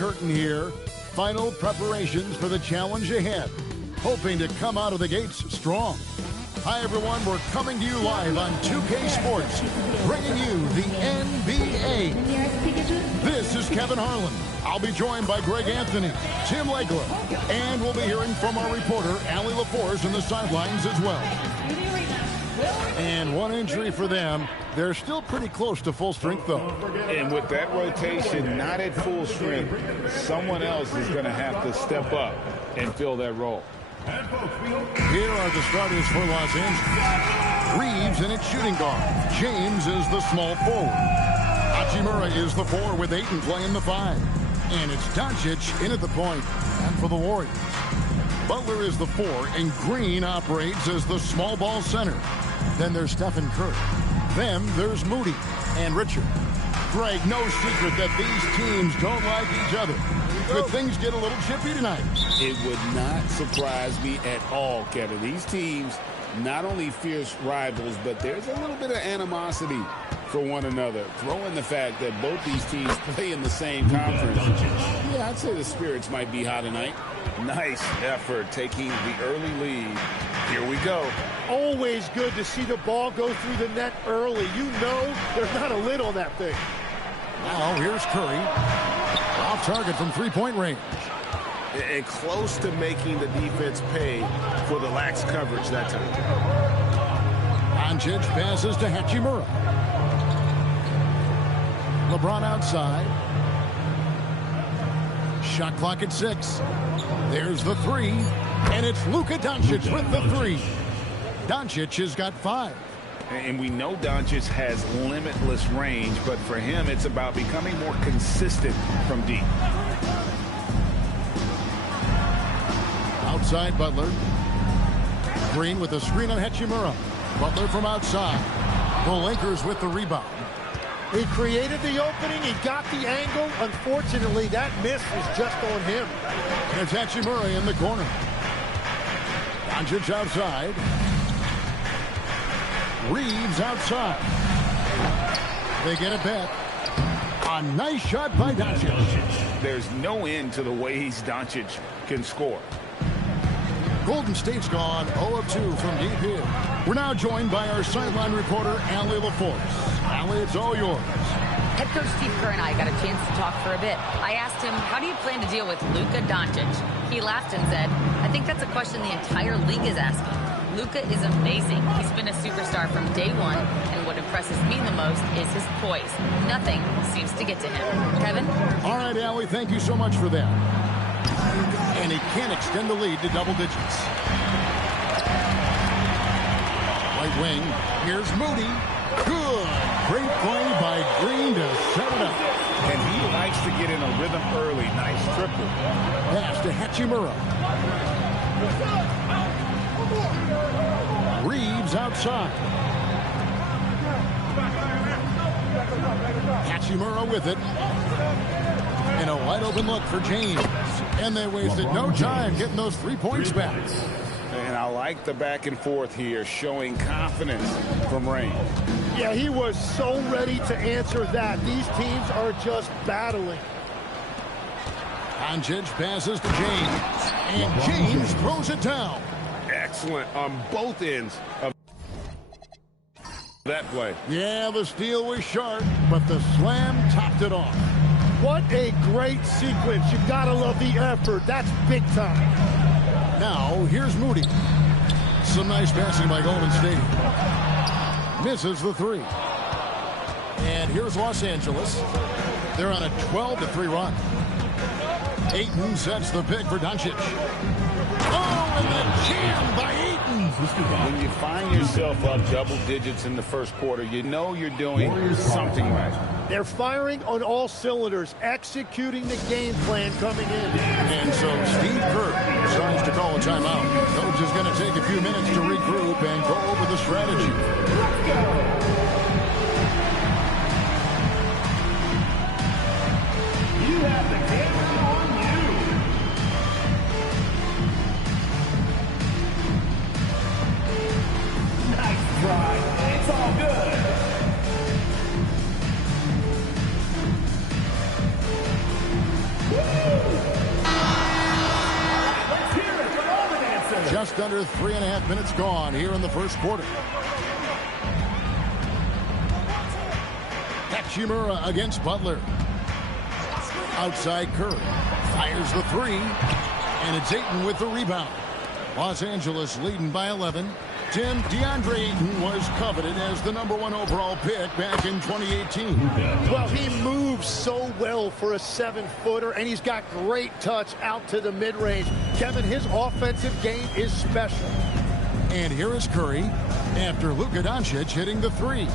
curtain here. Final preparations for the challenge ahead. Hoping to come out of the gates strong. Hi, everyone. We're coming to you live on 2K Sports, bringing you the NBA. This is Kevin Harlan. I'll be joined by Greg Anthony, Tim Legler, and we'll be hearing from our reporter, Allie LaForce, in the sidelines as well. And one injury for them. They're still pretty close to full strength, though. And with that rotation not at full strength, someone else is going to have to step up and fill that role. Here are the starters for Los Angeles. Reeves in its shooting guard. James is the small forward. Hachimura is the 4 with Ayton playing the 5. And it's Doncic in at the point. And for the Warriors, Butler is the 4, and Green operates as the small ball center. Then there's Stephen Curry. Then there's Moody and Richard. Greg, no secret that these teams don't like each other. Could things get a little chippy tonight? It would not surprise me at all, Kevin. These teams, not only fierce rivals, but there's a little bit of animosity for one another. Throw in the fact that both these teams play in the same conference. Yeah, I'd say the spirits might be high tonight. Nice effort taking the early lead. Here we go. Always good to see the ball go through the net early. You know there's not a lid on that thing. Now here's Curry. Off target from three-point range. And close to making the defense pay for the lax coverage that time. Doncic passes to Hachimura. LeBron outside. Shot clock at 6. There's the 3. And it's Luka Doncic with the 3. Doncic has got 5. And we know Doncic has limitless range, but for him, it's about becoming more consistent from deep. Outside Butler. Green with a screen on Hachimura. Butler from outside. The Lakers with the rebound. He created the opening. He got the angle. Unfortunately, that miss was just on him. It's Hachimura in the corner. Doncic outside. Reeves outside. They get it back. A nice shot by Doncic. There's no end to the ways Doncic can score. Golden State's gone 0 of 2 from deep here. We're now joined by our sideline reporter, Allie LaForce. Allie, it's all yours. Head coach Steve Kerr and I got a chance to talk for a bit. I asked him, how do you plan to deal with Luka Doncic? He laughed and said, I think that's a question the entire league is asking. Luka is amazing. He's been a superstar from day one, and what impresses me the most is his poise. Nothing seems to get to him. Kevin? All right, Allie, thank you so much for that. And he can extend the lead to double digits. Right wing, here's Moody. Good. Great play by Green to set it up. And he likes to get in a rhythm early. Nice triple. Pass to Hachimura. Reeves outside. Hachimura with it. And a wide open look for James. And they wasted no time getting those 3 points back. And I like the back and forth here, showing confidence from Rain. Yeah, he was so ready to answer that. These teams are just battling. Doncic passes to James. And James throws it down. Excellent on both ends of that play. Yeah, the steal was sharp, but the slam topped it off. What a great sequence. You've got to love the effort. That's big time. Now, here's Moody. Some nice passing by Golden State. Misses the 3. And here's Los Angeles. They're on a 12-3 run. Ayton sets the pick for Doncic. Oh, and the jam by Ayton. When you find yourself up double digits in the first quarter, you know you're doing something right. They're firing on all cylinders, executing the game plan coming in. And so Steve Kerr decides to call a timeout. Coach is going to take a few minutes to regroup and go over the strategy. Let's go. You have the camera on you. Nice try. It's all good. Woo! Just under 3.5 minutes gone here in the first quarter. Hachimura against Butler. Outside Curry. Fires the three. And it's Ayton with the rebound. Los Angeles leading by 11. Tim, DeAndre Ayton was coveted as the #1 overall pick back in 2018. Well, he moves so well for a 7-footer, and he's got great touch out to the mid-range. Kevin, his offensive game is special. And here is Curry after Luka Doncic hitting the three.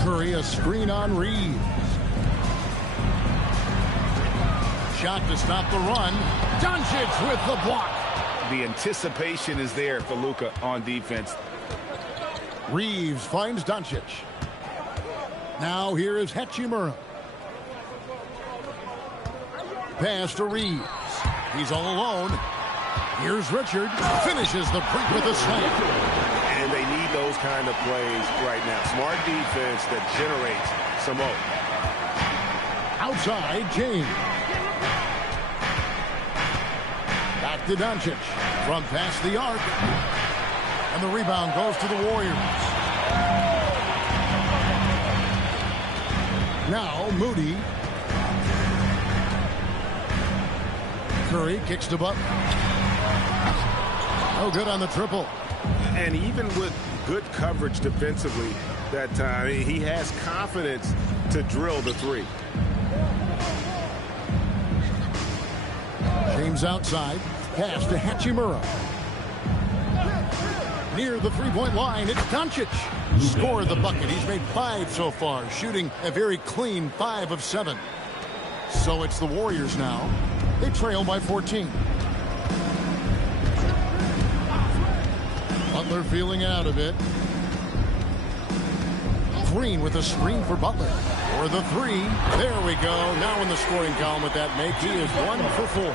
Curry a screen on Reeves. Shot to stop the run. Doncic with the block. The anticipation is there for Luka on defense. Reeves finds Doncic. Now here is Hachimura. Pass to Reeves. He's all alone. Here's Richard. Finishes the break with a slam. And they need those kind of plays right now. Smart defense that generates some hope. Outside, James. Back to Doncic. From past the arc. And the rebound goes to the Warriors. Now, Moody. Curry kicks to Butler. No good on the triple. And even with good coverage defensively that time, he has confidence to drill the three. James outside. Pass to Hachimura. Near the three-point line, it's Doncic. Scored the bucket. He's made 5 so far, shooting a very clean 5 of 7. So it's the Warriors now. They trail by 14. Butler feeling out of it. Green with a screen for Butler. For the three. There we go. Now in the scoring column with that make. He is 1 for 4.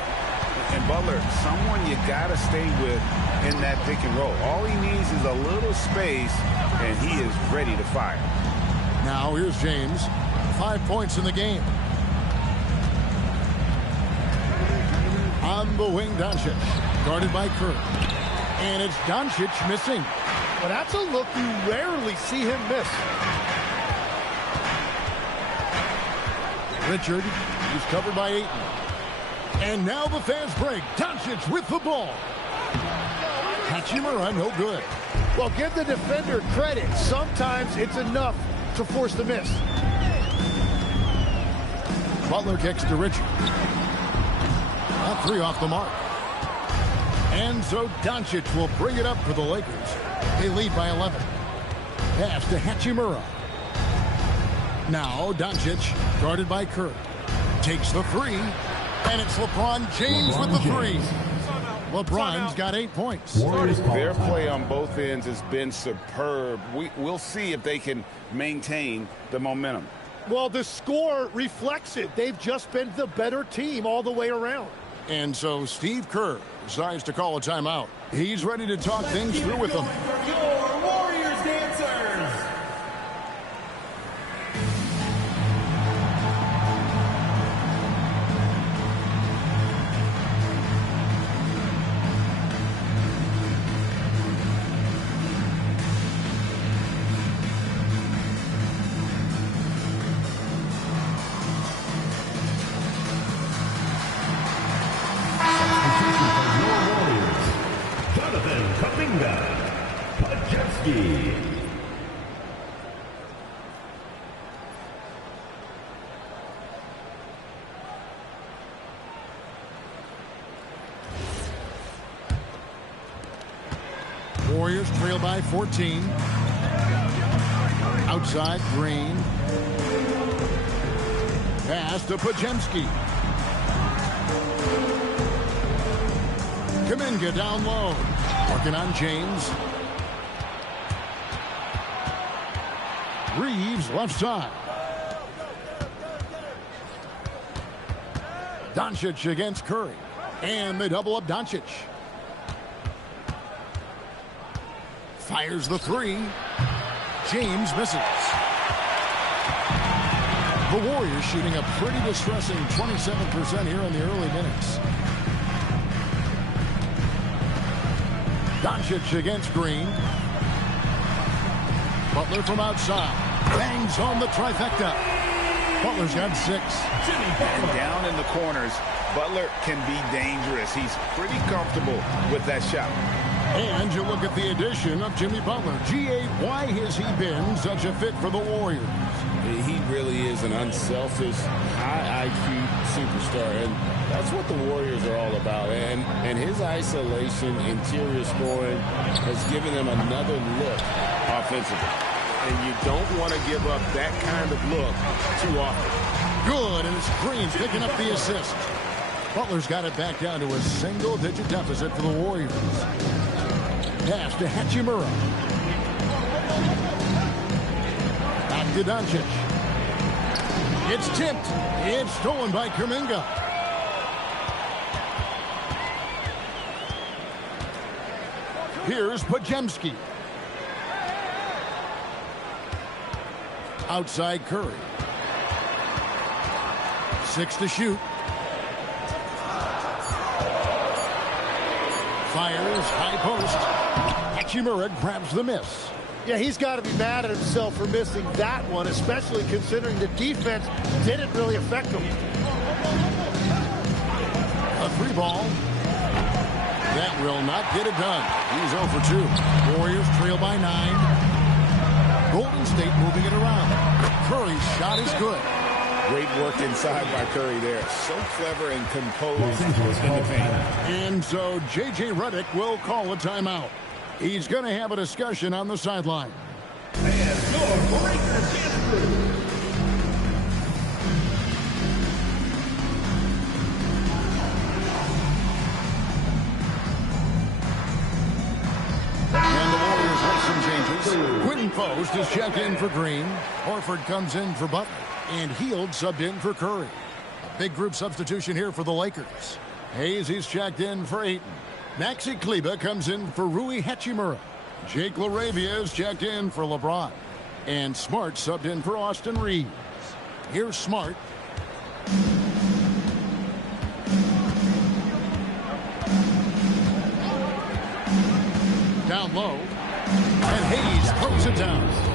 And Butler, someone you got to stay with in that pick and roll. All he needs is a little space, and he is ready to fire. Now here's James. 5 points in the game. On the wing, Doncic. Guarded by Curry. And it's Doncic missing. But that's a look you rarely see him miss. Richard, he's covered by Ayton. And now the fast break. Doncic with the ball. Hachimura, no good. Well, give the defender credit. Sometimes it's enough to force the miss. Butler kicks to Richard. A three off the mark. And so Doncic will bring it up for the Lakers. They lead by 11. Pass to Hachimura. Now Doncic, guarded by Curry. Takes the three. And it's LeBron James with the three. LeBron's got 8 points. Their play on both ends has been superb. We'll see if they can maintain the momentum. Well, the score reflects it. They've just been the better team all the way around. And so Steve Kerr decides to call a timeout. He's ready to talk things through with them. Your Warriors dancers. Warriors trail by 14. Outside, Green. Pass to Pajemski. Kuminga down low. Working on James. Reeves left side. Doncic against Curry. And they double up Doncic. Fires the three. James misses. The Warriors shooting a pretty distressing 27% here in the early minutes. Doncic against Green. Butler from outside. Bangs on the trifecta. Butler's got 6. And down in the corners, Butler can be dangerous. He's pretty comfortable with that shot. And you look at the addition of Jimmy Butler. G.A., why has he been such a fit for the Warriors? He really is an unselfish, high IQ superstar, and that's what the Warriors are all about. And his isolation, interior scoring has given them another look offensively. And you don't want to give up that kind of look too often. Good, and it's Green picking up the assist. Butler's got it back down to a single-digit deficit for the Warriors. Pass to Hachimura. Back to Doncic. It's tipped. It's stolen by Kuminga. Here's Podziemski. Outside Curry. 6 to shoot. Fires, high post. Hachimura grabs the miss. Yeah, he's got to be mad at himself for missing that one, especially considering the defense didn't really affect him. A 3 ball. That will not get it done. He's 0 for 2. Warriors trail by 9. Golden State moving it around. Curry's shot is good. Great work inside by Curry there. So clever and composed in the paint. And so J.J. Redick will call a timeout. He's going to have a discussion on the sideline. And your Lakers history. And the Warriors make some changes. Quinton Post is checked in for Green. Horford comes in for Butler. And Hield subbed in for Curry. A big group substitution here for the Lakers. Hayes is checked in for Ayton. Maxi Kleber comes in for Rui Hachimura. Jake LaRavia is checked in for LeBron. And Smart subbed in for Austin Reeves. Here's Smart. Down low. And Hayes throws it down.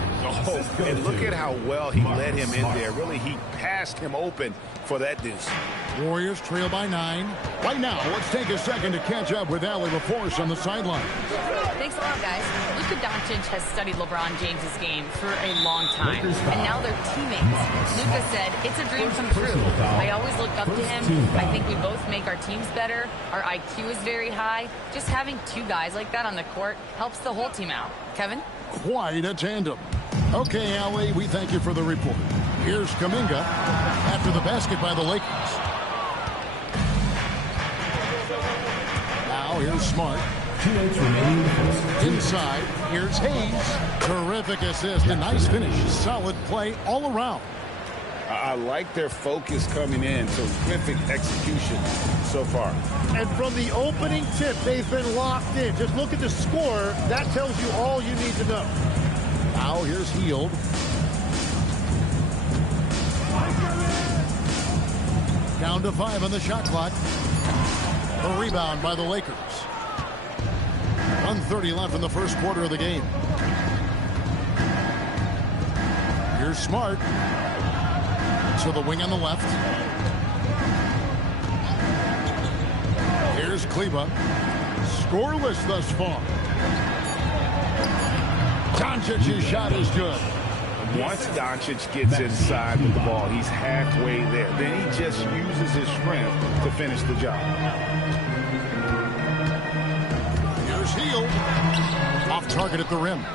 Oh, and look at how well he led him in there. Really, he passed him open for that deuce. Warriors trail by 9. Right now, let's take a second to catch up with Allie LaForce on the sideline. Thanks a lot, guys. Luka Doncic has studied LeBron James' game for a long time, and now they're teammates. Luka said, it's a dream come true. I always look up to him. I think we both make our teams better. Our IQ is very high. Just having 2 guys like that on the court helps the whole team out. Kevin? Quite a tandem. Okay, Allie, we thank you for the report. Here's Kuminga after the basket by the Lakers. Now here's Smart. 2 minutes remaining in the first. Inside, here's Hayes. Terrific assist, a nice finish. Solid play all around. I like their focus coming in. Terrific execution so far. And from the opening tip, they've been locked in. Just look at the score. That tells you all you need to know. Now here's Hield. Down to 5 on the shot clock. A rebound by the Lakers. 1:30 left in the first quarter of the game. Here's Smart. To the wing on the left. Here's Kleber. Scoreless thus far. Doncic's shot is good. Once Doncic gets inside with the ball, he's halfway there. Then he just uses his strength to finish the job. Here's Hield. Off target at the rim.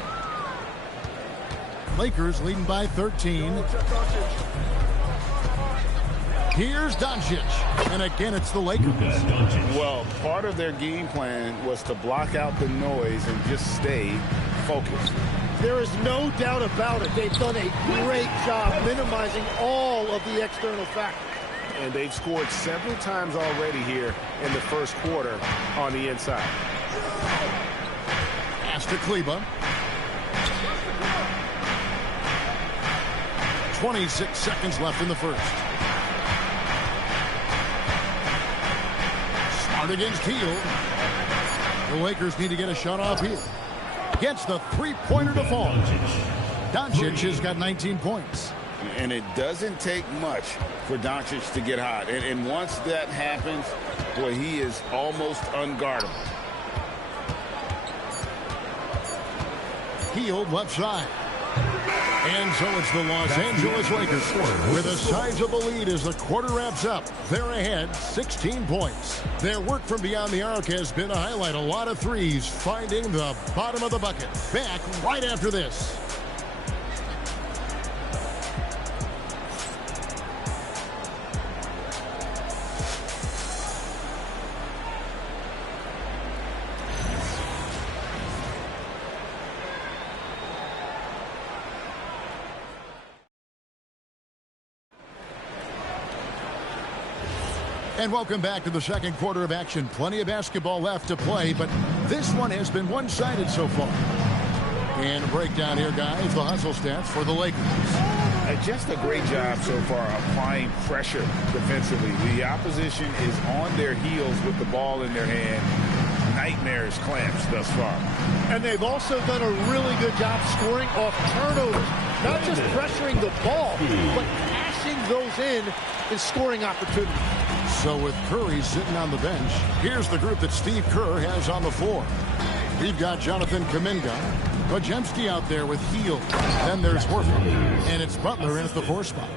Lakers leading by 13. Here's Doncic. And again, it's the Lakers. Well, part of their game plan was to block out the noise and just stay focused. There is no doubt about it. They've done a great job minimizing all of the external factors. And they've scored several times already here in the first quarter on the inside. Pass to Kleber. 26 seconds left in the first. Smart against Hield. The Lakers need to get a shot off here. Gets the three-pointer to fall. Doncic has got 19 points. And it doesn't take much for Doncic to get hot. And once that happens, boy, he is almost unguardable. Hield left side. And so it's the Los Angeles Lakers with a sizable lead as the quarter wraps up. They're ahead 16 points. Their work from beyond the arc has been a highlight. A lot of threes finding the bottom of the bucket. Back right after this. And welcome back to the second quarter of action. Plenty of basketball left to play, but this one has been one-sided so far. And a breakdown here, guys, the hustle stats for the Lakers. Just a great job so far applying pressure defensively. The opposition is on their heels with the ball in their hand. Nightmares clamps thus far. And they've also done a really good job scoring off turnovers. Not just pressuring the ball, but passing those in and scoring opportunities. So with Curry sitting on the bench, here's the group that Steve Kerr has on the floor. We've got Jonathan Kuminga, Podziemski out there with Hield. Then there's Horford, and it's Butler in at the 4 spot.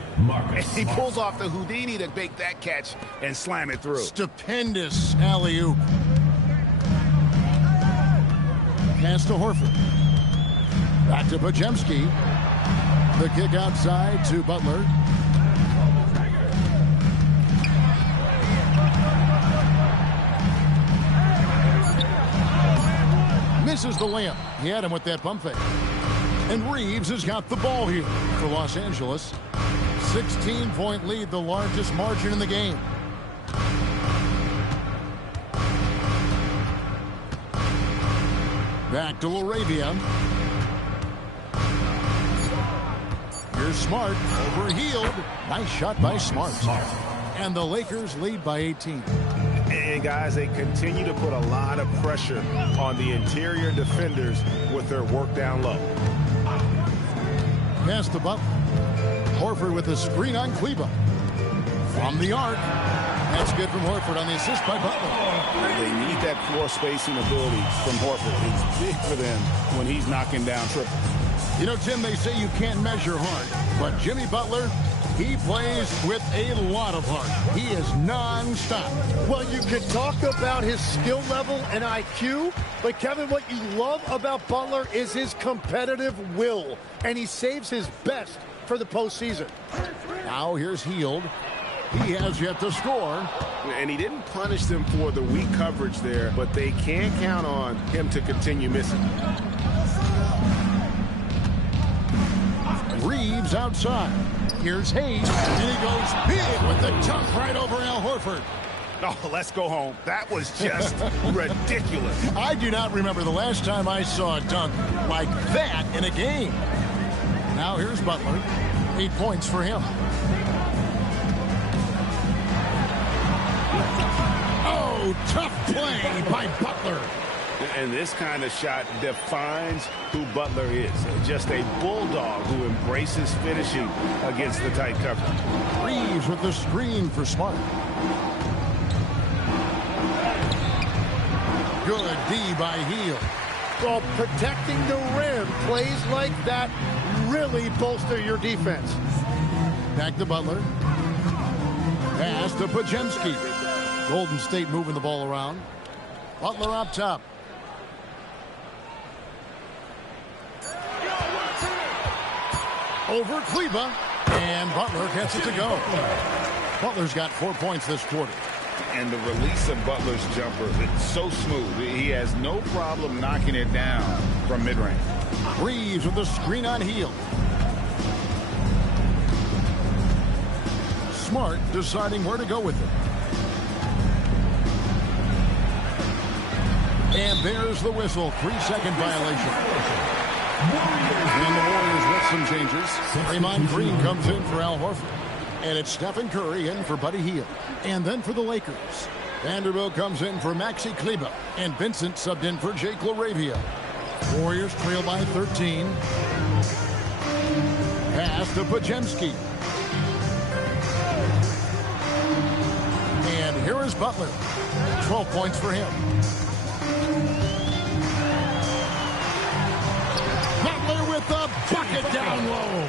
He pulls off the Houdini to make that catch and slam it through. Stupendous alley-oop. Pass to Horford. Back to Podziemski. The kick outside to Butler. Misses the layup. He had him with that pump fake. And Reeves has got the ball here for Los Angeles. 16-point lead, the largest margin in the game. Back to Laravia. Here's Smart over Hield. Nice shot by Smart. And the Lakers lead by 18. And guys, they continue to put a lot of pressure on the interior defenders with their work down low. Pass the Butler. Horford with a screen on Kleber. From the arc. That's good from Horford on the assist by Butler. They need that floor spacing ability from Horford. It's big for them when he's knocking down triples. You know, Tim, they say you can't measure heart, but Jimmy Butler, he plays with a lot of heart. He is non-stop. Well, you can talk about his skill level and IQ, but Kevin, what you love about Butler is his competitive will, and he saves his best for the postseason. Now here's Hield. He has yet to score. And he didn't punish them for the weak coverage there, but they can't count on him to continue missing. Reeves outside. Here's Hayes, and he goes big with the dunk right over Al Horford. Oh, let's go home. That was just ridiculous. I do not remember the last time I saw a dunk like that in a game. Now here's Butler. 8 points for him. Oh, tough play by Butler. And this kind of shot defines who Butler is. Just a bulldog who embraces finishing against the tight coverage. Reeves with the screen for Smart. Good D by Hield. Well, protecting the rim, plays like that really bolster your defense. Back to Butler. Pass to Podziemski. Golden State moving the ball around. Butler up top. Over Kleber, and Butler gets it to go. Butler's got 4 points this quarter. And the release of Butler's jumper, it's so smooth. He has no problem knocking it down from mid-range. Reeves with the screen on Hield. Smart deciding where to go with it. And there's the whistle. 3-second violation. And the Warriors with some changes. Draymond Green comes in for Al Horford. And it's Stephen Curry in for Buddy Hield. And then for the Lakers, Vanderbilt comes in for Maxi Kleba, and Vincent subbed in for Jake LaRavia. Warriors trail by 13. Pass to Pajemski. And here is Butler. 12 points for him. Butler with the bucket down low.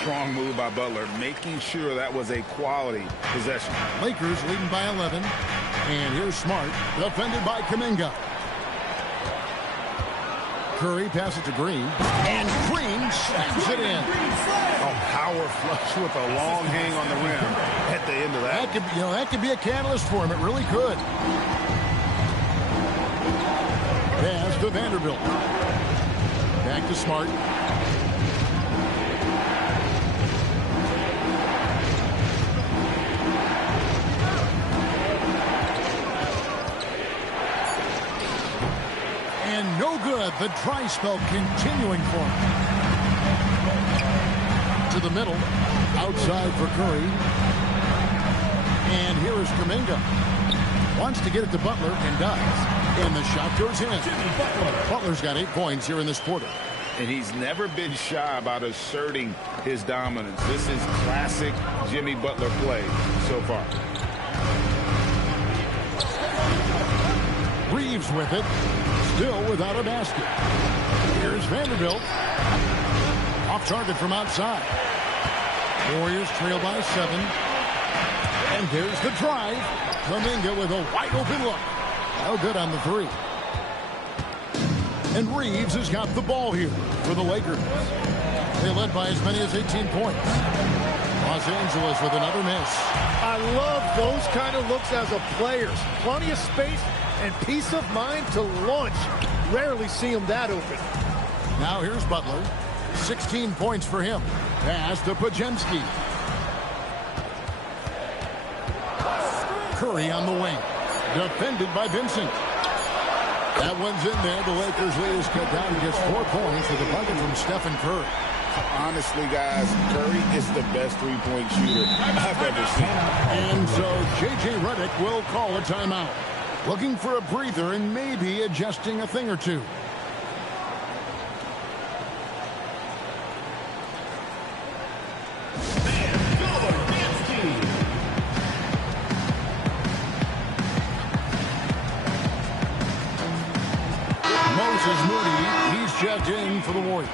Strong move by Butler, making sure that was a quality possession. Lakers leading by 11. And here's Smart, defended by Kuminga. Curry passes to Green, and Green slams it in. A power flush with a long hang on the rim at the end of that. That could be a catalyst for him. It really could. Pass to Vanderbilt. Back to Smart. And no good. The dry spell continuing for him. To the middle. Outside for Curry. And here is Kuminga. Wants to get it to Butler and does. And the shot goes in. Butler's got 8 points here in this quarter. And he's never been shy about asserting his dominance. This is classic Jimmy Butler play so far. Reeves with it. Still without a basket. Here's Vanderbilt. Off target from outside. Warriors trail by 7. And there's the drive. Kuminga with a wide open look. No good on the three. And Reeves has got the ball here for the Lakers. They led by as many as 18 points. Los Angeles with another miss. I love those kind of looks as a player. Plenty of space and peace of mind to launch. Rarely see him that open. Now here's Butler. 16 points for him. Pass to Pajemski. Curry on the wing. Defended by Vincent. That one's in there. The Lakers lead is cut down to just 4 points with a bucket from Stephen Curry. Honestly, guys, Curry is the best three-point shooter I've ever seen. And so J.J. Redick will call a timeout. Looking for a breather and maybe adjusting a thing or two. Moses Moody, he's checked in for the Warriors.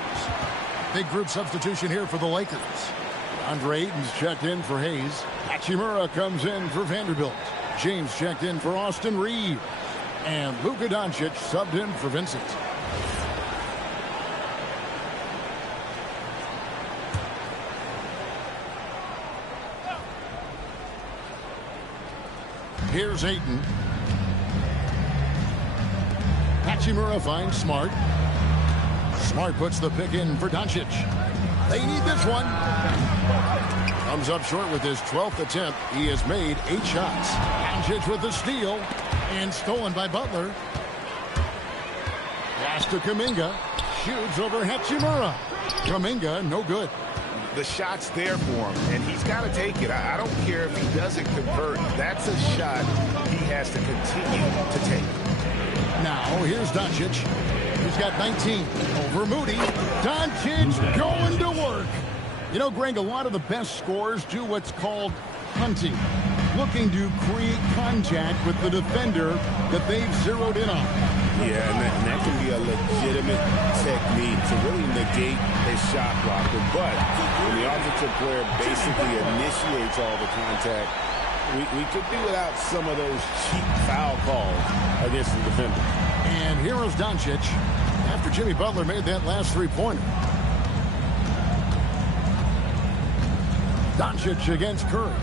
Big group substitution here for the Lakers. Andre Ayton's checked in for Hayes. Hachimura comes in for Vanderbilt. James checked in for Austin Reeves. And Luka Doncic subbed in for Vincent. Here's Ayton. Hachimura finds Smart. Smart puts the pick in for Doncic. They need this one. Comes up short with his 12th attempt. He has made 8 shots. Doncic with the steal. And stolen by Butler. Pass to Kuminga. Shoots over Hachimura. Kuminga, no good. The shot's there for him, and he's got to take it. I don't care if he doesn't convert. That's a shot he has to continue to take. Now, here's Doncic. He's got 19 over Moody. Doncic going to work. You know, Greg, a lot of the best scorers do what's called hunting. Looking to create contact with the defender that they've zeroed in on. Yeah, and that can be a legitimate technique to really negate a shot blocker. But when the offensive player basically initiates all the contact, we could do without some of those cheap foul calls against the defender. And here is Doncic after Jimmy Butler made that last three-pointer. Doncic against Curry.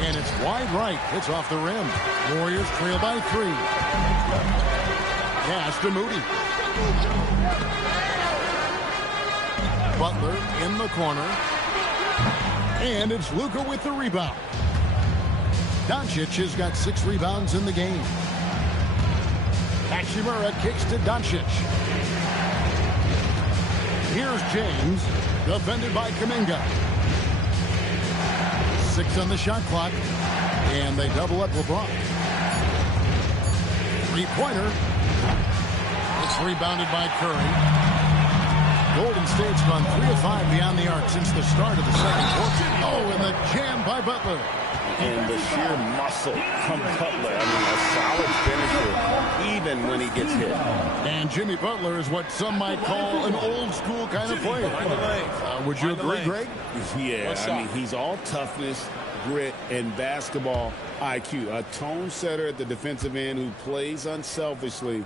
And it's wide right. It's off the rim. Warriors trail by 3. Pass to Moody. Butler in the corner. And it's Luka with the rebound. Doncic has got 6 rebounds in the game. Hachimura kicks to Doncic. Here's James, defended by Kuminga. 6 on the shot clock. And they double up LeBron. Three-pointer. It's rebounded by Curry. Golden State's gone 3 of 5 beyond the arc since the start of the second quarter. Oh, and the jam by Butler. And the sheer muscle from Butler. I mean, a solid finisher, even when he gets hit. And Jimmy Butler is what some might call an old-school kind of player. Would you agree, Greg? Yeah, I mean, he's all toughness, grit, and basketball IQ. A tone setter at the defensive end who plays unselfishly.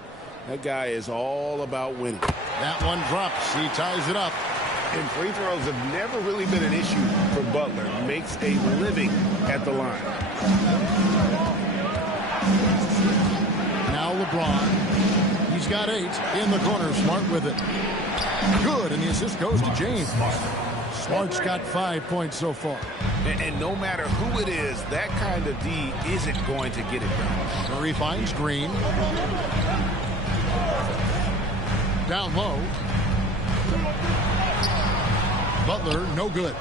That guy is all about winning. That one drops. He ties it up. And free throws have never really been an issue for Butler. Makes a living at the line. Now LeBron. He's got 8 in the corner. Smart with it. Good, and the assist goes to James. Smart's got 5 points so far. And no matter who it is, that kind of D isn't going to get it done. Curry finds Green. Down low. Butler, no good.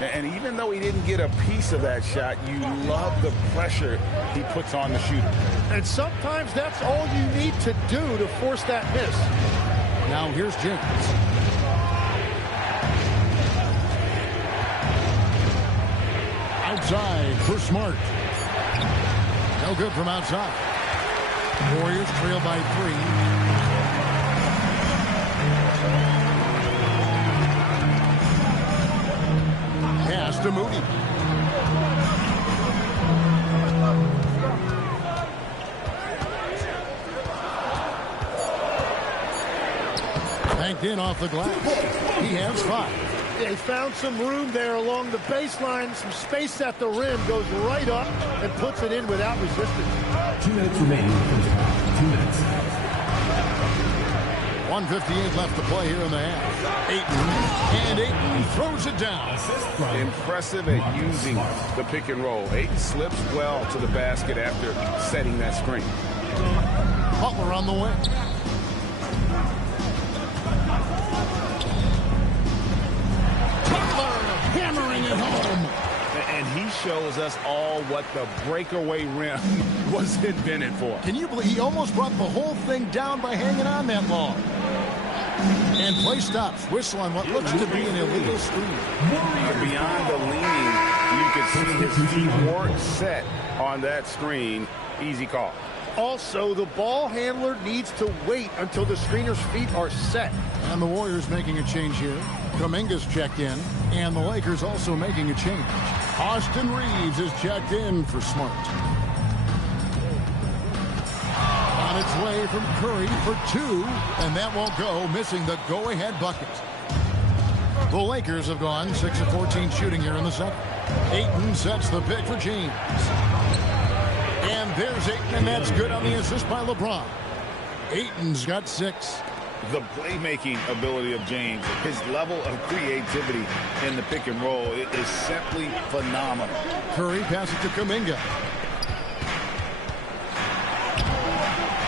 And even though he didn't get a piece of that shot, you love the pressure he puts on the shooter. And sometimes that's all you need to do to force that miss. Now here's James. Outside for Smart. No good from outside. Warriors trail by 3. Pass to Moody. Banked in off the glass. He has 5. They found some room there along the baseline. Some space at the rim. Goes right up and puts it in without resistance. 2 minutes remaining in the first half. 2 minutes. 1:58 left to play here in the half. Ayton throws it down. Impressive at using the pick and roll. Ayton slips well to the basket after setting that screen. Butler on the wing. Butler hammering it home. And he shows us all what the breakaway rim was invented for. Can you believe he almost brought the whole thing down by hanging on that long? And play stops. Whistle on what looks to be an illegal screen. Beyond the leaning, you could see his feet weren't set on that screen. Easy call. Also, the ball handler needs to wait until the screener's feet are set. And the Warriors making a change here. Kuminga's checked in. And the Lakers also making a change. Austin Reeves is checked in for Smart. On its way from Curry for 2. And that won't go, missing the go-ahead bucket. The Lakers have gone 6 of 14 shooting here in the second. Ayton sets the pick for James. And there's Ayton, and that's good on the assist by LeBron. Ayton's got 6. The playmaking ability of James, his level of creativity in the pick and roll is simply phenomenal. Curry passes to Kuminga.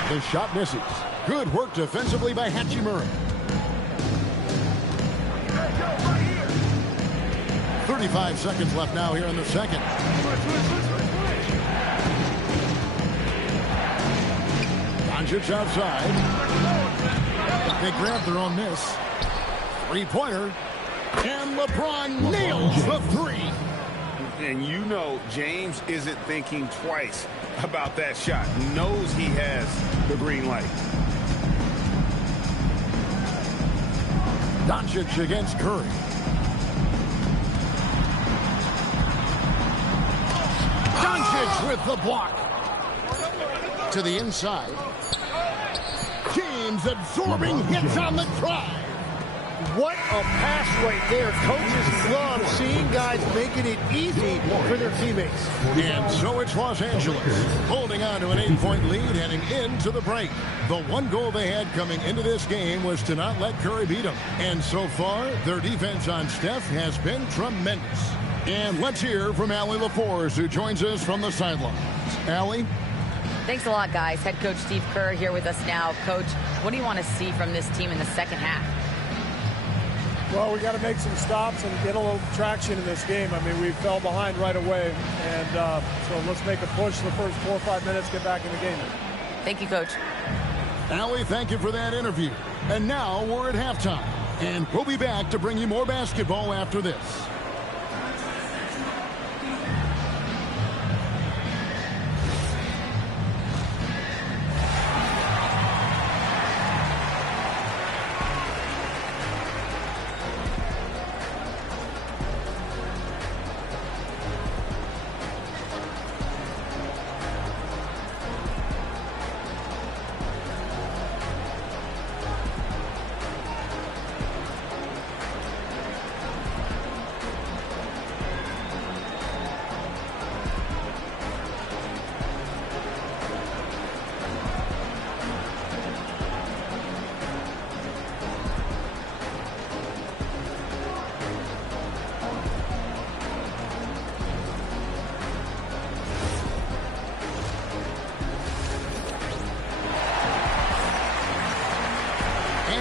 The shot misses. Good work defensively by Hachimura. 35 seconds left now here in the second. Doncic outside. They grab their own miss. Three-pointer. And LeBron nails the 3. And you know James isn't thinking twice about that shot. Knows he has the green light. Doncic against Curry. Doncic with the block. To the inside. James absorbing hits on the drive. What a pass right there. Coaches love seeing guys making it easy for their teammates. And so it's Los Angeles holding on to an 8-point lead heading into the break. The one goal they had coming into this game was to not let Curry beat them. And so far, their defense on Steph has been tremendous. And let's hear from Allie LaForce, who joins us from the sidelines. Allie? Thanks a lot, guys. Head coach Steve Kerr here with us now. Coach, what do you want to see from this team in the second half? Well, we got to make some stops and get a little traction in this game. I mean, we fell behind right away, and so let's make a push the first 4 or 5 minutes, get back in the game. Thank you, Coach. Allie, thank you for that interview. And now we're at halftime, and we'll be back to bring you more basketball after this.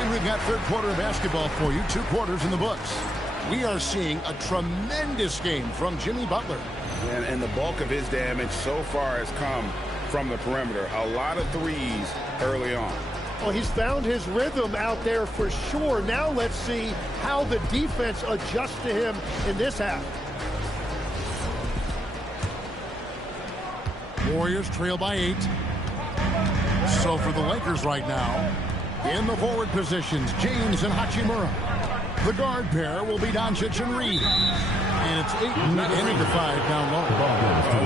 We've got third quarter of basketball for you, 2 quarters in the books. We are seeing a tremendous game from Jimmy Butler. And the bulk of his damage so far has come from the perimeter. A lot of threes early on. Well, he's found his rhythm out there for sure. Now let's see how the defense adjusts to him in this half. Warriors trail by 8. So for the Lakers right now, in the forward positions, James and Hachimura. The guard pair will be Doncic and Reed. And it's 8 into 5 down low.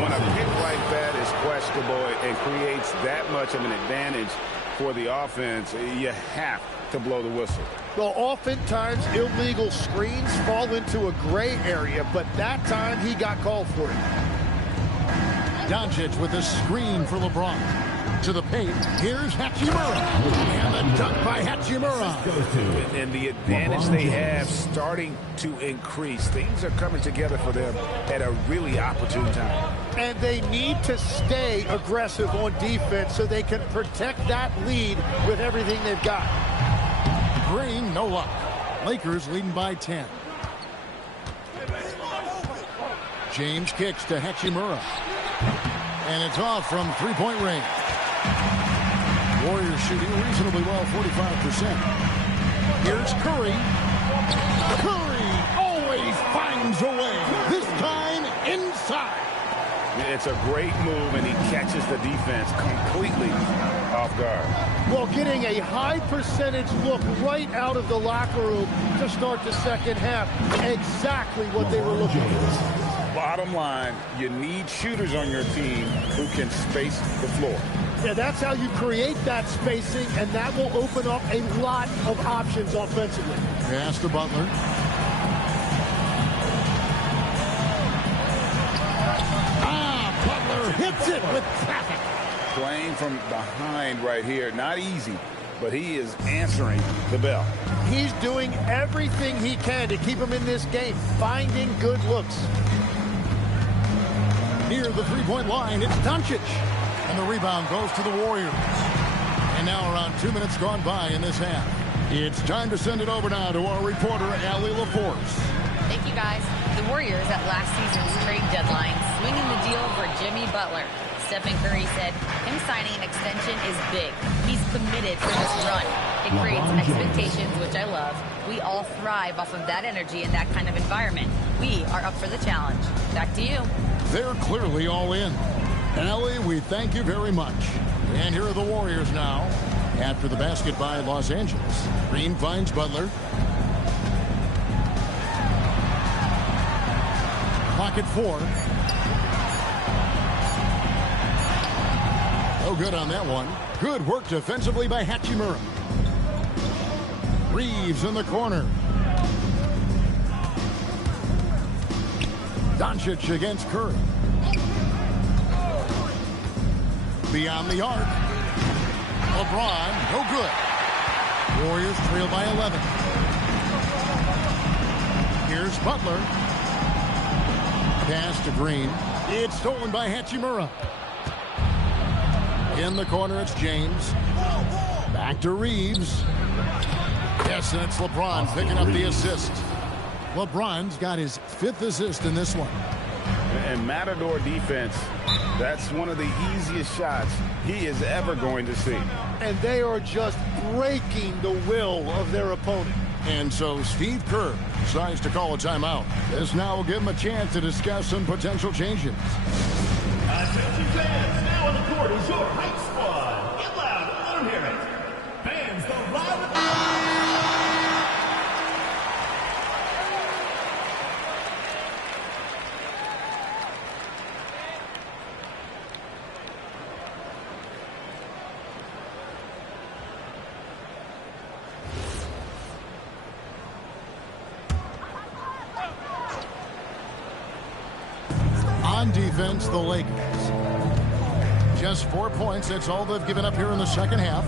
When a pick like that is questionable and creates that much of an advantage for the offense, you have to blow the whistle. Well, oftentimes illegal screens fall into a gray area, but that time he got called for it. Doncic with a screen for LeBron. To the paint. Here's Hachimura. And a dunk by Hachimura. And the advantage they have starting to increase. Things are coming together for them at a really opportune time. And they need to stay aggressive on defense so they can protect that lead with everything they've got. Green, no luck. Lakers leading by 10. James kicks to Hachimura. And it's off from three-point range. Warriors shooting reasonably well, 45%. Here's Curry. Curry always finds a way. This time inside. It's a great move, and he catches the defense completely off guard. Well, getting a high percentage look right out of the locker room to start the second half. Exactly what they were looking for. Bottom line, you need shooters on your team who can space the floor. Yeah, that's how you create that spacing, and that will open up a lot of options offensively. Pass to Butler. Butler hits it with traffic. Playing from behind right here, not easy, but he is answering the bell. He's doing everything he can to keep him in this game, finding good looks. Near the three-point line, it's Doncic. And the rebound goes to the Warriors. And now around 2 minutes gone by in this half. It's time to send it over now to our reporter, Allie LaForce. Thank you, guys. The Warriors at last season's trade deadline swinging the deal for Jimmy Butler. Stephen Curry said him signing an extension is big. He's committed for this run. It creates expectations, which I love. We all thrive off of that energy and that kind of environment. We are up for the challenge. Back to you. They're clearly all in. Allie, we thank you very much. And here are the Warriors now. After the basket by Los Angeles. Green finds Butler. Clock at 4. No good on that one. Good work defensively by Hachimura. Reeves in the corner. Doncic against Curry. Beyond the arc. LeBron, no good. Warriors trail by 11. Here's Butler. Pass to Green. It's stolen by Hachimura. In the corner, it's James. Back to Reeves. Yes, and it's LeBron picking up the assist. LeBron's got his 5th assist in this one. And Matador defense, that's one of the easiest shots he is ever going to see. And they are just breaking the will of their opponent. And so Steve Kerr decides to call a timeout. This now will give him a chance to discuss some potential changes. Attention fans, now on the court is your hype squad. Get loud, let them hear it. Fans, the live... On defense, the Lakers. Just 4 points. That's all they've given up here in the second half.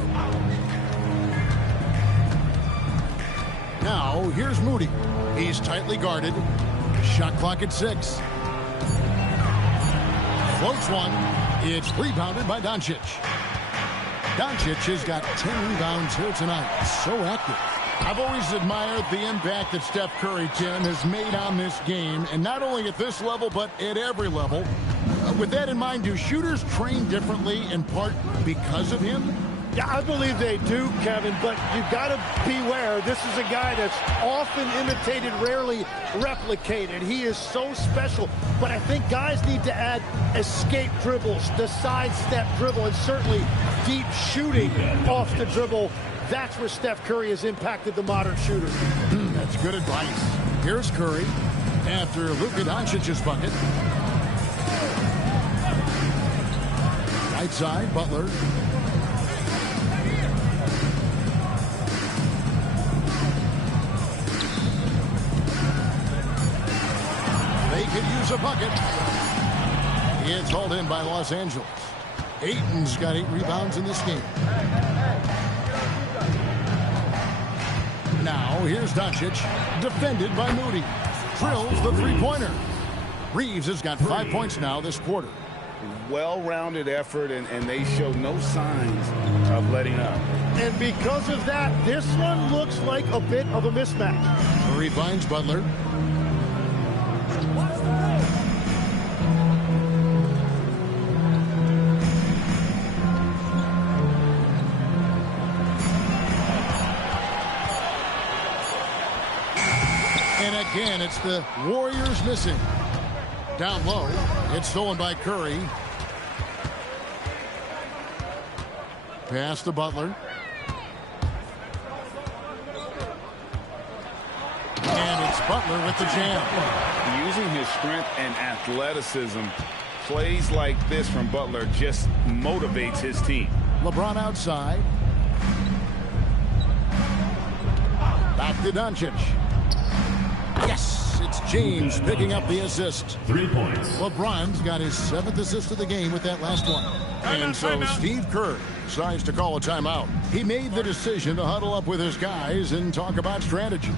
Now, here's Moody. He's tightly guarded. Shot clock at 6. Floats one. It's rebounded by Doncic. Doncic has got 10 rebounds here tonight. So active. I've always admired the impact that Steph Curry, Tim, has made on this game, and not only at this level, but at every level. With that in mind, do shooters train differently in part because of him? Yeah, I believe they do, Kevin, but you've got to beware. This is a guy that's often imitated, rarely replicated. He is so special, but I think guys need to add escape dribbles, the sidestep dribble, and certainly deep shooting off the dribble. That's where Steph Curry has impacted the modern shooter. That's good advice. Here's Curry after Luka Doncic's bucket. Right side, Butler. They could use a bucket. It's hauled in by Los Angeles. Ayton's got 8 rebounds in this game. Now, here's Doncic, defended by Moody. Drills the three-pointer. Reeves has got 5 points now this quarter. Well-rounded effort, and they show no signs of letting up. And because of that, this one looks like a bit of a mismatch. Murray finds Butler. And again, it's the Warriors missing. Down low, it's stolen by Curry. Pass to Butler. And it's Butler with the jam. Using his strength and athleticism, plays like this from Butler just motivates his team. LeBron outside. Back to Doncic. Yes, it's James picking up the assist. 3 points. LeBron's got his 7th assist of the game with that last one. And so Steve Kerr decides to call a timeout. He made the decision to huddle up with his guys and talk about strategy.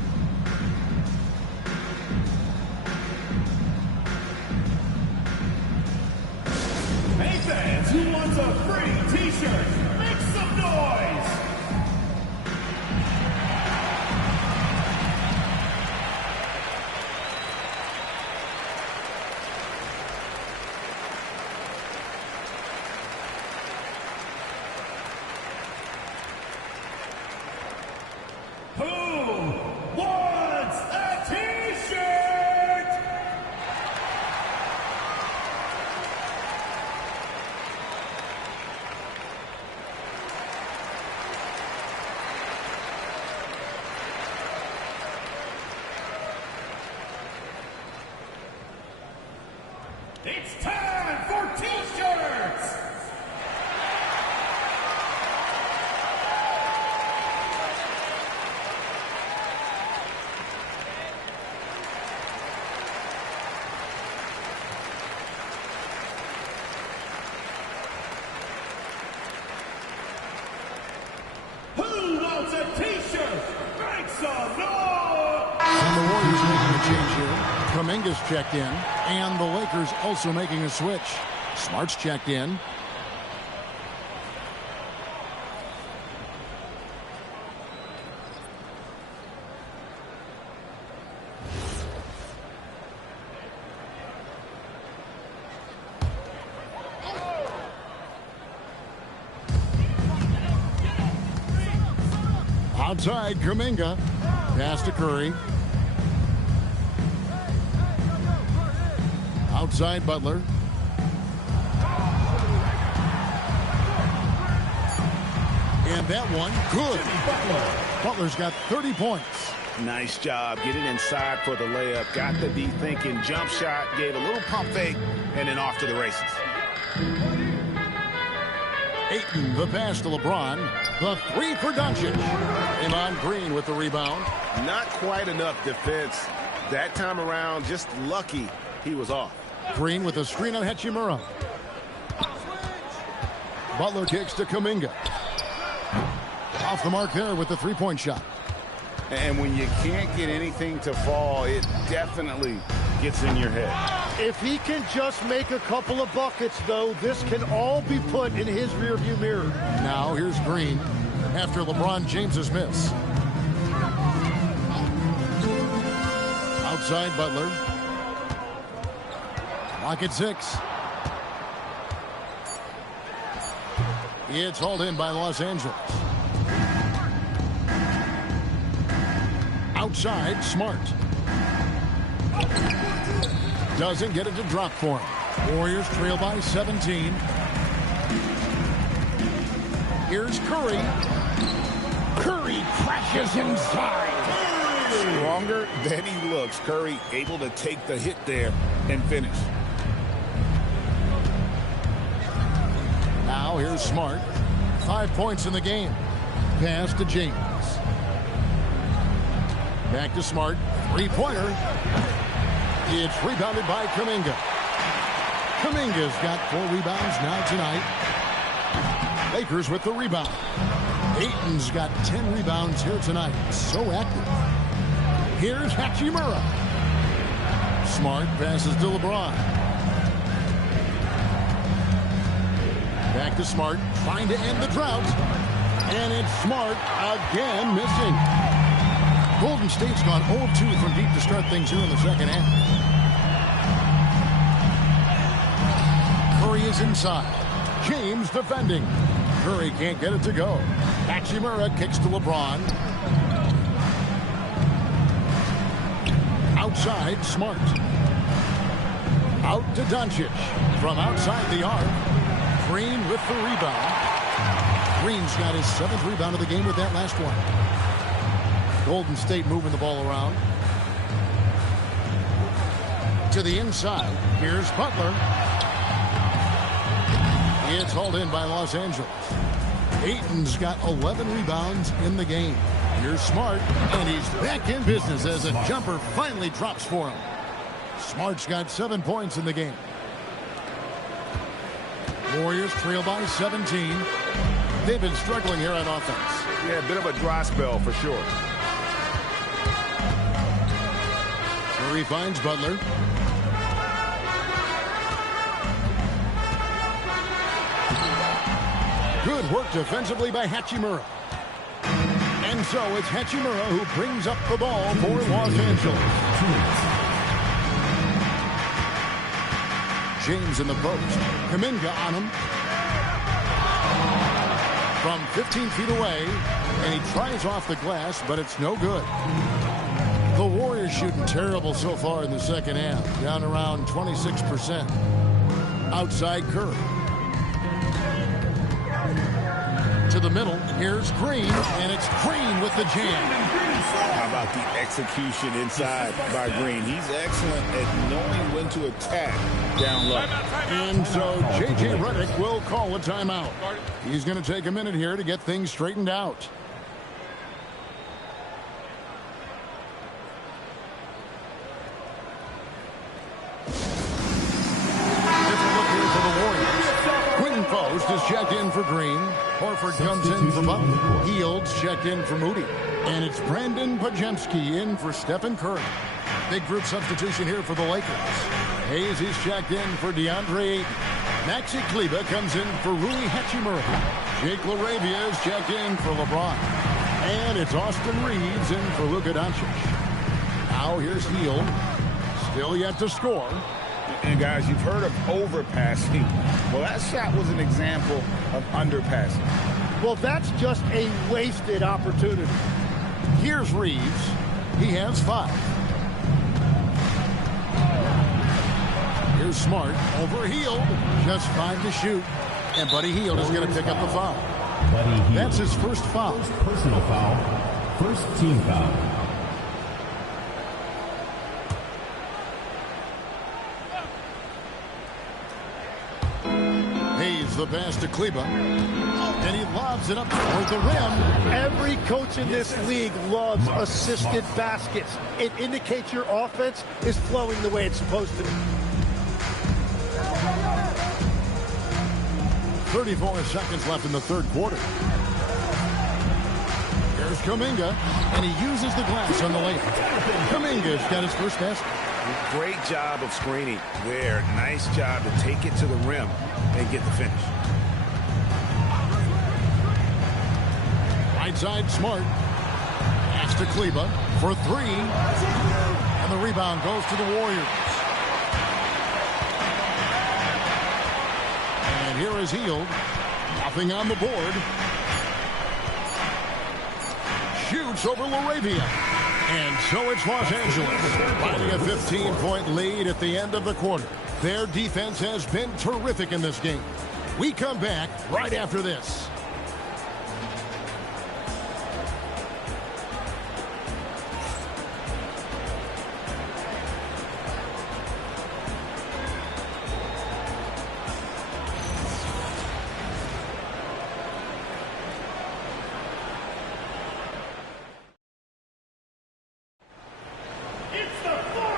Hey fans, who wants a free t-shirt? Make some noise! Who wants a t-shirt? It's time for t-shirts! Who wants a t-shirt? Make some noise! And the Warriors making a change here. Kuminga's checked in. And the Lakers also making a switch. Smart's checked in. Outside, Kuminga. Pass to Curry. Outside, Butler. And that one, good. Butler's got 30 points. Nice job getting inside for the layup. Got the D thinking. Jump shot, gave a little pump fake, and then off to the races. Ayton, the pass to LeBron. The three for Doncic. Draymond Green with the rebound. Not quite enough defense that time around. Just lucky he was off. Green with a screen on Hachimura. Butler kicks to Kuminga. Off the mark there with the three-point shot. And when you can't get anything to fall, it definitely gets in your head. If he can just make a couple of buckets, though, this can all be put in his rearview mirror. Now here's Green after LeBron James's miss. Outside Butler. Clock at 6. It's hauled in by Los Angeles. Outside, Smart. Doesn't get it to drop for him. Warriors trail by 17. Here's Curry. Curry crashes inside. Stronger than he looks. Curry able to take the hit there and finish. Now here's Smart. 5 points in the game. Pass to James. Back to Smart. Three-pointer. It's rebounded by Kuminga. Kuminga's got 4 rebounds now tonight. Lakers with the rebound. Ayton's got 10 rebounds here tonight. So active. Here's Hachimura. Smart passes to LeBron. Back to Smart, trying to end the drought. And it's Smart again missing. Golden State's gone 0-2 from deep to start things here in the second half. Curry is inside. James defending. Curry can't get it to go. Hachimura kicks to LeBron. Outside, Smart. Out to Doncic. From outside the arc. Green with the rebound. Green's got his 7th rebound of the game with that last one. Golden State moving the ball around. To the inside. Here's Butler. It's hauled in by Los Angeles. Ayton's got 11 rebounds in the game. Here's Smart, and he's back in business as a jumper finally drops for him. Smart's got 7 points in the game. Warriors trail by 17. They've been struggling here on offense. Yeah, a bit of a dry spell for sure. Curry finds Butler. Good work defensively by Hachimura. And so it's Hachimura who brings up the ball for Los Angeles. James in the post. Kuminga on him. From 15 feet away. And he tries off the glass, but it's no good. The Warriors shooting terrible so far in the second half. Down around 26%. Outside Curry. To the middle. Here's Green. And it's Green with the jam. How about the execution inside by Green? He's excellent at knowing when to attack down low. And so J.J. Redick will call a timeout. He's going to take a minute here to get things straightened out. Post is checked in for Green. Horford comes in for Butler. Heald's checked in for Moody. And it's Brandon Pajemski in for Stephen Curry. Big group substitution here for the Lakers. Hayes is checked in for DeAndre Ayton. Maxi Kleber comes in for Rui Hachimura. Jake LaRavia is checked in for LeBron. And it's Austin Reeves in for Luka Doncic. Now here's Hield. Still yet to score. And guys, you've heard of overpassing. Well, that shot was an example of underpassing. Well, that's just a wasted opportunity. Here's Reeves. He has 5. Here's Smart over Hield. Just 5 to shoot. And Buddy Hield is going to pick up the foul. Buddy Hield. That's his first foul. First personal foul. First team foul. Hayes the pass to Kleba. And he lobs it up toward the rim. Every coach in this league loves assisted baskets. It indicates your offense is flowing the way it's supposed to. 34 seconds left in the third quarter. Here's Kuminga, and he uses the glass on the layup. Kuminga's got his first basket. Great job of screening there. Nice job to take it to the rim and get the finish. Right side, Smart. Pass to Kleba for 3. And the rebound goes to the Warriors. And here is Hield. Nothing on the board. Shoots over LaRavia. And so it's Los Angeles finding a 15-point lead at the end of the quarter. Their defense has been terrific in this game. We come back right after this.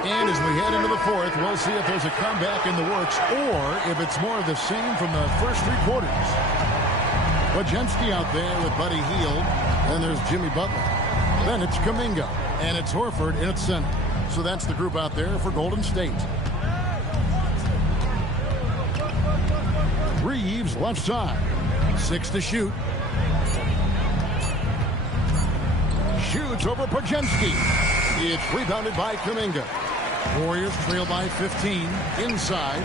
And as we head into the fourth, we'll see if there's a comeback in the works or if it's more of the same from the first 3 quarters. Wojemski out there with Buddy Hield. Then there's Jimmy Butler. Then it's Kuminga. And it's Horford in its center. So that's the group out there for Golden State. Reeves left side. 6 to shoot. Shoots over Wojemski. It's rebounded by Kuminga. Warriors trail by 15 inside.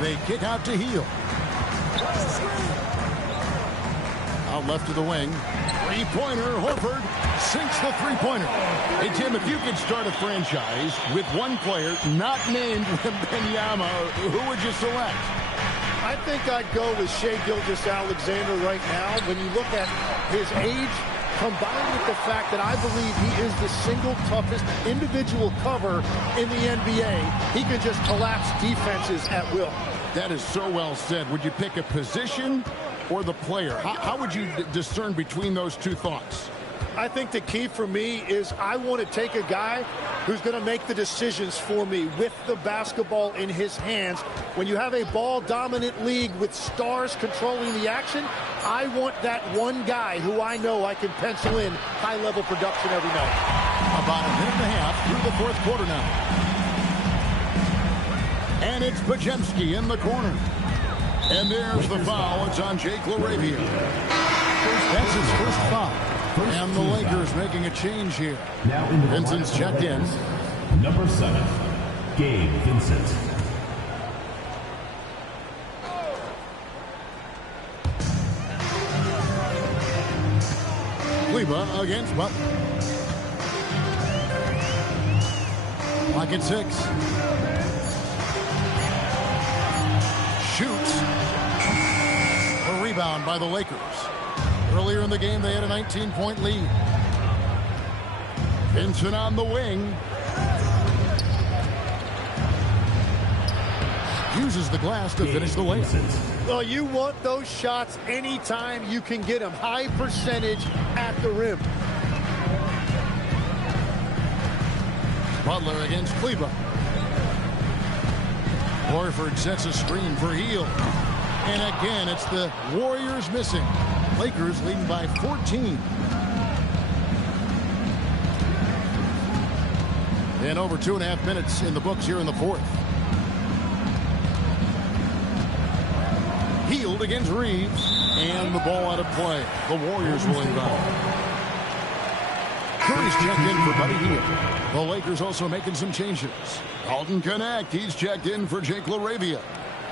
They kick out to Hield. Out left to the wing. 3-pointer. Horford sinks the 3-pointer. Hey, Tim, if you could start a franchise with one player not named Wembanyama, who would you select? I think I'd go with Shai Gilgeous-Alexander right now. When you look at his age, combined with the fact that I believe he is the single toughest individual cover in the NBA, he can just collapse defenses at will. That is so well said. Would you pick a position or the player? How would you discern between those two thoughts? I think the key for me is I want to take a guy who's going to make the decisions for me with the basketball in his hands. When you have a ball-dominant league with stars controlling the action, I want that one guy who I know I can pencil in high-level production every night. About a minute and a half through the fourth quarter now. And it's Wojemski in the corner. And there's the foul. It's on Jake LaRavia. That's his first foul. And the Lakers making a change here. Vincent's checked in. Number 7, Gabe Vincent. Kleba against Butler. Clock at 6. Shoots. A rebound by the Lakers. Earlier in the game, they had a 19-point lead. Vincent on the wing. Uses the glass to finish the layup. Well, you want those shots anytime you can get them. High percentage at the rim. Butler against Kleba. Horford sets a screen for Hield. And again, it's the Warriors missing. Lakers leading by 14. And over 2.5 minutes in the books here in the fourth. Hield against Reeves. And the ball out of play. The Warriors will inbound. Curry's checked in for Buddy Hield. The Lakers also making some changes. Dalton Connect, he's checked in for Jake LaRavia.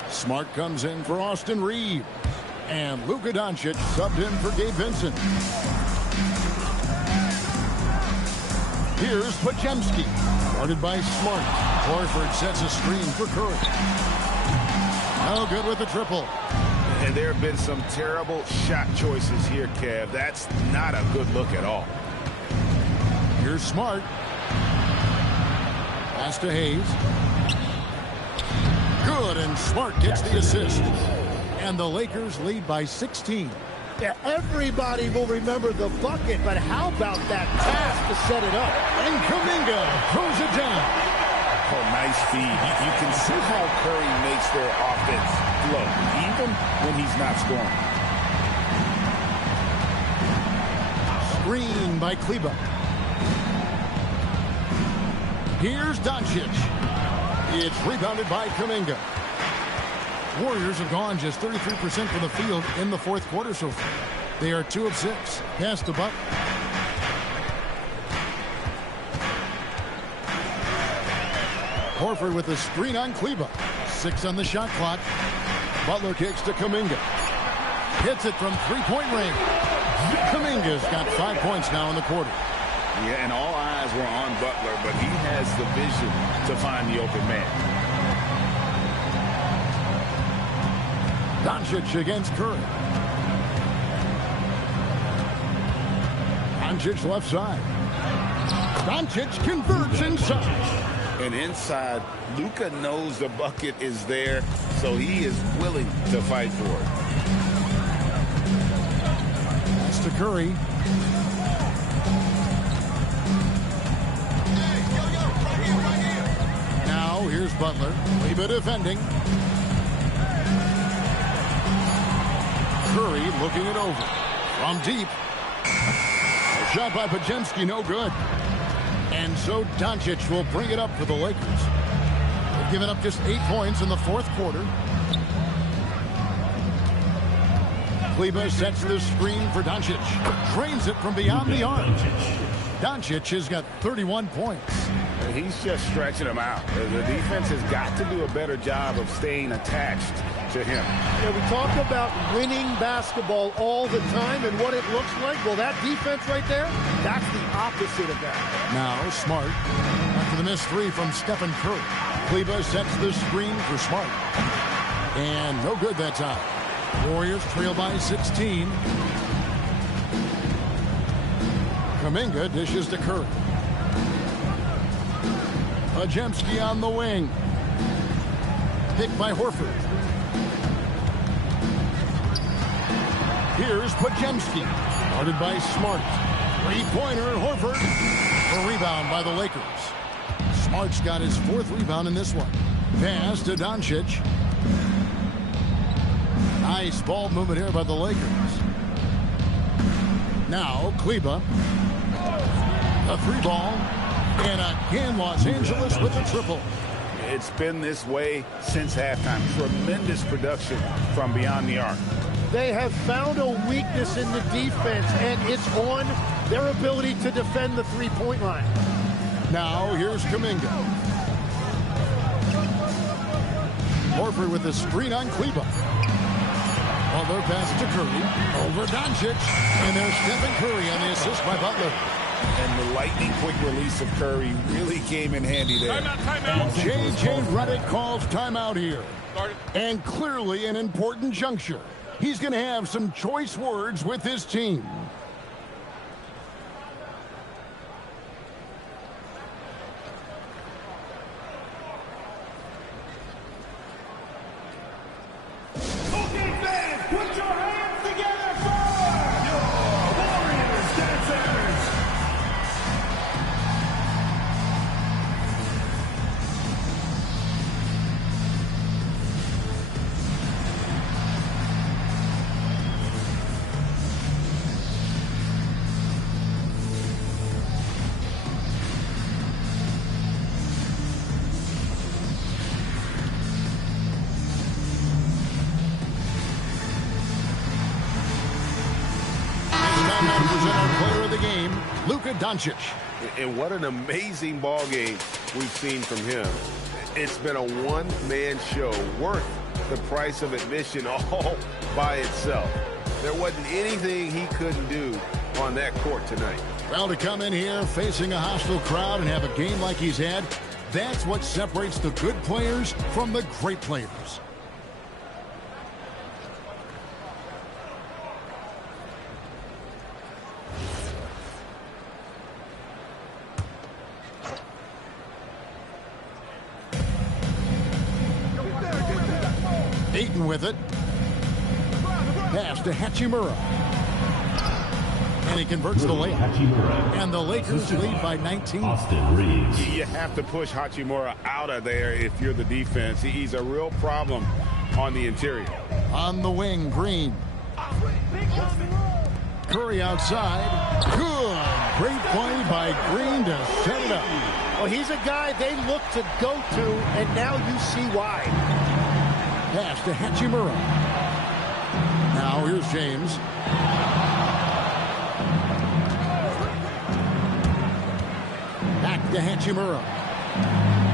Smart comes in for Austin Reeves. And Luka Doncic subbed in for Gabe Vincent. Here's Podziemski, guarded by Smart. Horford sets a screen for Curry. No good with the triple. And there have been some terrible shot choices here, Kev. That's not a good look at all. Here's Smart. Pass to Hayes. Good, and Smart gets the assist. And the Lakers lead by 16. Yeah, everybody will remember the bucket, but how about that pass to set it up? And Kuminga throws it down. Oh, nice feed. You can see how Curry makes their offense flow, even when he's not scoring. Screen by Kleba. Here's Doncic. It's rebounded by Kuminga. Warriors have gone just 33% from the field in the fourth quarter so far. They are 2 of 6. Pass to Butler. Horford with a screen on Kleba. 6 on the shot clock. Butler kicks to Kuminga. Hits it from three-point range. Kuminga's got 5 points now in the quarter. Yeah, and all eyes were on Butler, but he has the vision to find the open man. Doncic against Curry. Doncic left side. Doncic converts inside. And inside, Luka knows the bucket is there, so he is willing to fight for it. That's to Curry. Now here's Butler. Kleba defending. Curry looking it over. From deep. A shot by Podziemski, no good. And so Doncic will bring it up for the Lakers. They've given up just 8 points in the fourth quarter. Kleba sets the screen for Doncic. Drains it from beyond the arc. Doncic has got 31 points. He's just stretching him out. The defense has got to do a better job of staying attached to him. Yeah, we talk about winning basketball all the time and what it looks like. Well, that defense right there, that's the opposite of that. Now Smart. After the missed 3 from Stephen Curry. Kleba sets the screen for Smart. And no good that time. Warriors trail by 16. Kuminga dishes to Curry. Podziemski on the wing. Picked by Horford. Here's Podziemski. Guarded by Smart. Three-pointer, Horford. A rebound by the Lakers. Smart's got his 4th rebound in this one. Pass to Doncic. Nice ball movement here by the Lakers. Now Kleba. A 3-ball. And again, Los Angeles with a triple. It's been this way since halftime. Tremendous production from beyond the arc. They have found a weakness in the defense, and it's on their ability to defend the three-point line. Now here's Kuminga. Horford with a screen on Kleba. Butler pass to Curry. Over Doncic. And there's Stephen Curry on the assist by Butler. And the lightning quick release of Curry really came in handy there. Timeout. J.J. Redick calls timeout here. And clearly an important juncture. He's going to have some choice words with his team. Okay, fans, put your hands together for your Warriors dancers. Player of the game, Luka Doncic. And what an amazing ball game we've seen from him. It's been a one-man show worth the price of admission all by itself. There wasn't anything he couldn't do on that court tonight. Well, to come in here facing a hostile crowd and have a game like he's had, that's what separates the good players from the great players. Ayton with it. Pass to Hachimura. And he converts the layup. And the Lakers lead by 19. Austin Reeves. You have to push Hachimura out of there if you're the defense. He's a real problem on the interior. On the wing, Green. Curry outside. Good. Great play by Green to set it up. Well, he's a guy they look to go to, and now you see why. Pass to Hachimura. Now here's James. Back to Hachimura.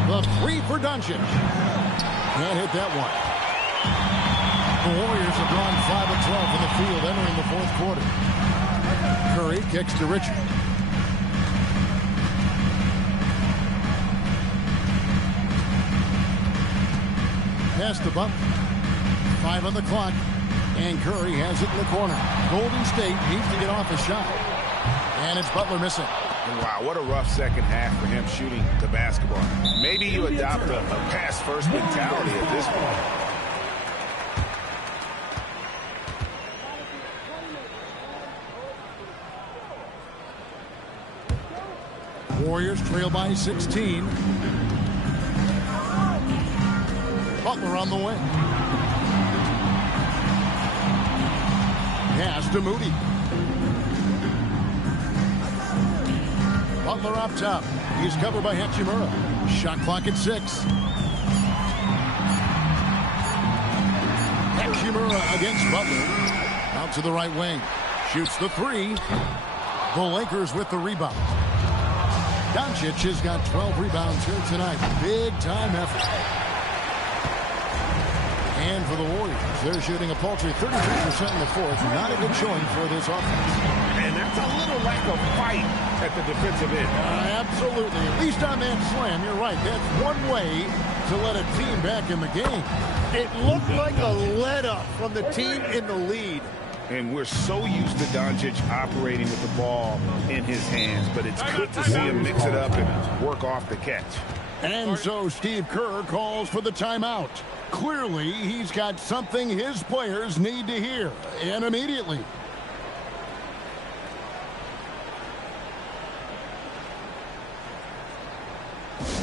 The three for Doncic. Can't hit that one. The Warriors have gone 5 of 12 in the field entering the fourth quarter. Curry kicks to Richard. Pass to Butler. 5 on the clock. And Curry has it in the corner. Golden State needs to get off a shot. And it's Butler missing. Wow, what a rough second half for him shooting the basketball. Maybe you adopt a pass-first mentality at this point. Warriors trail by 16. Butler on the wing. Pass to Moody. Butler up top. He's covered by Hachimura. Shot clock at 6. Hachimura against Butler. Out to the right wing. Shoots the 3. The Lakers with the rebound. Doncic has got 12 rebounds here tonight. Big time effort. And for the Warriors, they're shooting a paltry 33% in the fourth. Not a good showing for this offense. And that's a little lack of fight at the defensive end. Absolutely. At least on that slam, you're right. That's one way to let a team back in the game. It looked like a let-up from the team in the lead. And we're so used to Doncic operating with the ball in his hands, but it's good to see him mix it up and work off the catch. And so Steve Kerr calls for the timeout. Clearly, he's got something his players need to hear, and immediately.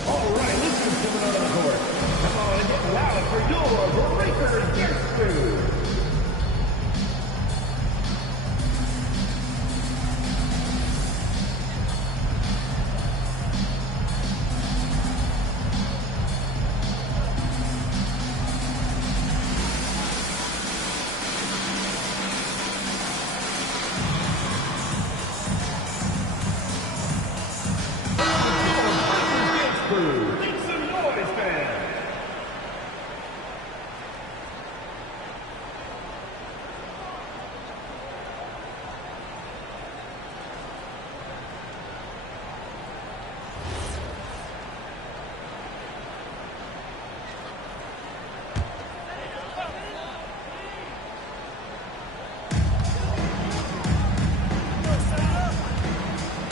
All right, let's get coming out of the court. Come on and get loud for your Lakers Gangsters.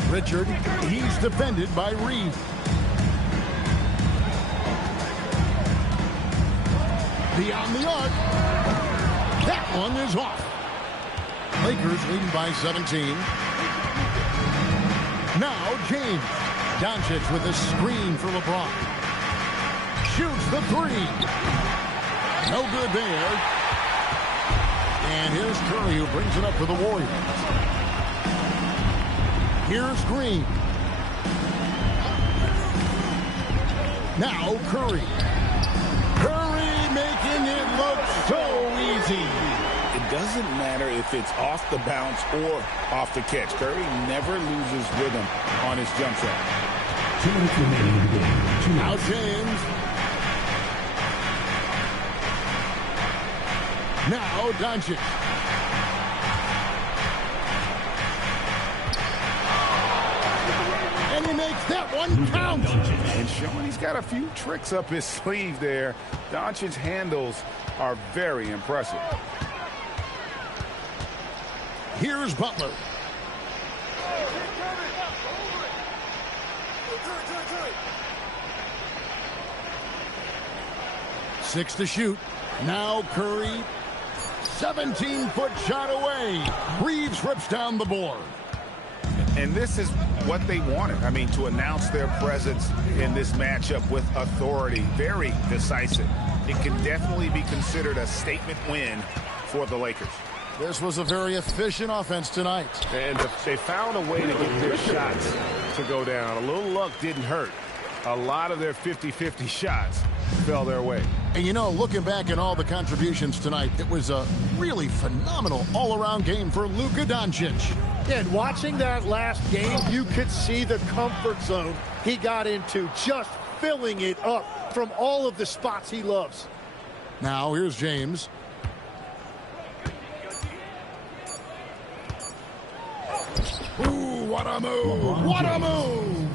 Richard, he's defended by Reed. Beyond the arc. That one is off. Lakers leading by 17. Now James. Doncic with a screen for LeBron. Shoots the 3. No good there. And here's Curry who brings it up for the Warriors. Here's Green. Now Curry. Curry making it look so easy. It doesn't matter if it's off the bounce or off the catch. Curry never loses rhythm on his jump shot. 2 minutes remaining in the game. Now James. Now Doncic. makes that one count. And showing he's got a few tricks up his sleeve there. Doncic's handles are very impressive. Here's Butler. Six to shoot. Now Curry. 17-foot shot away. Reeves rips down the board. And this is what they wanted. I mean, to announce their presence in this matchup with authority. Very decisive. It can definitely be considered a statement win for the Lakers. This was a very efficient offense tonight. And they found a way to get their shots to go down. A little luck didn't hurt. A lot of their 50-50 shots fell their way. And, you know, looking back at all the contributions tonight, it was a really phenomenal all-around game for Luka Doncic. Yeah, and watching that last game, you could see the comfort zone he got into, just filling it up from all of the spots he loves. Now, here's James. Ooh, what a move! What a move!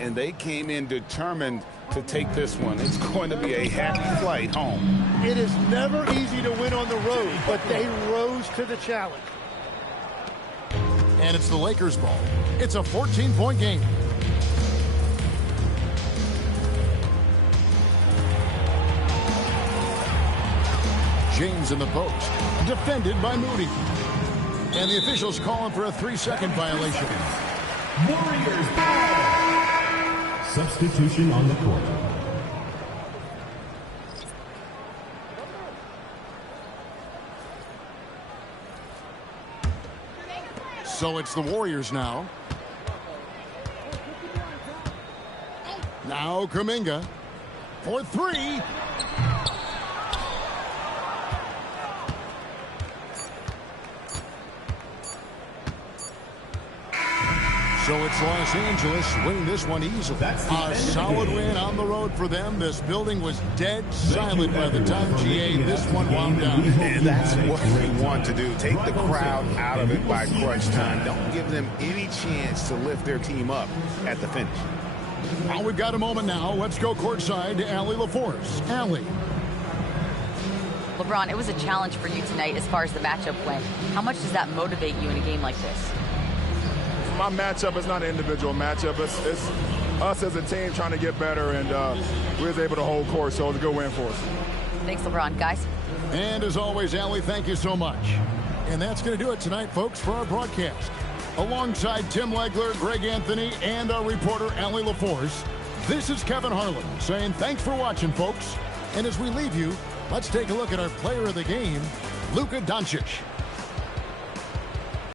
And they came in determined to take this one. It's going to be a happy flight home. It is never easy to win on the road, but they rose to the challenge. And it's the Lakers' ball. It's a 14-point game. James in the post. Defended by Moody. And the officials calling for a 3-second violation. Warriors ball. Substitution on the court. So it's the Warriors now. Now Kuminga for three. So it's Los Angeles winning this one easily. A solid win on the road for them. This building was dead silent by the time GA this one wound down. And that's what we want to do. Take the crowd out of it by crunch time. Don't give them any chance to lift their team up at the finish. Well, we've got a moment now. Let's go courtside to Allie LaForce. Allie. LeBron, it was a challenge for you tonight as far as the matchup went. How much does that motivate you in a game like this? My matchup is not an individual matchup. It's us as a team trying to get better, and we was able to hold court, so it was a good win for us. Thanks, LeBron. Guys? And as always, Allie, thank you so much. And that's going to do it tonight, folks, for our broadcast. Alongside Tim Legler, Greg Anthony, and our reporter, Allie LaForce, this is Kevin Harlan saying thanks for watching, folks. And as we leave you, let's take a look at our player of the game, Luka Doncic.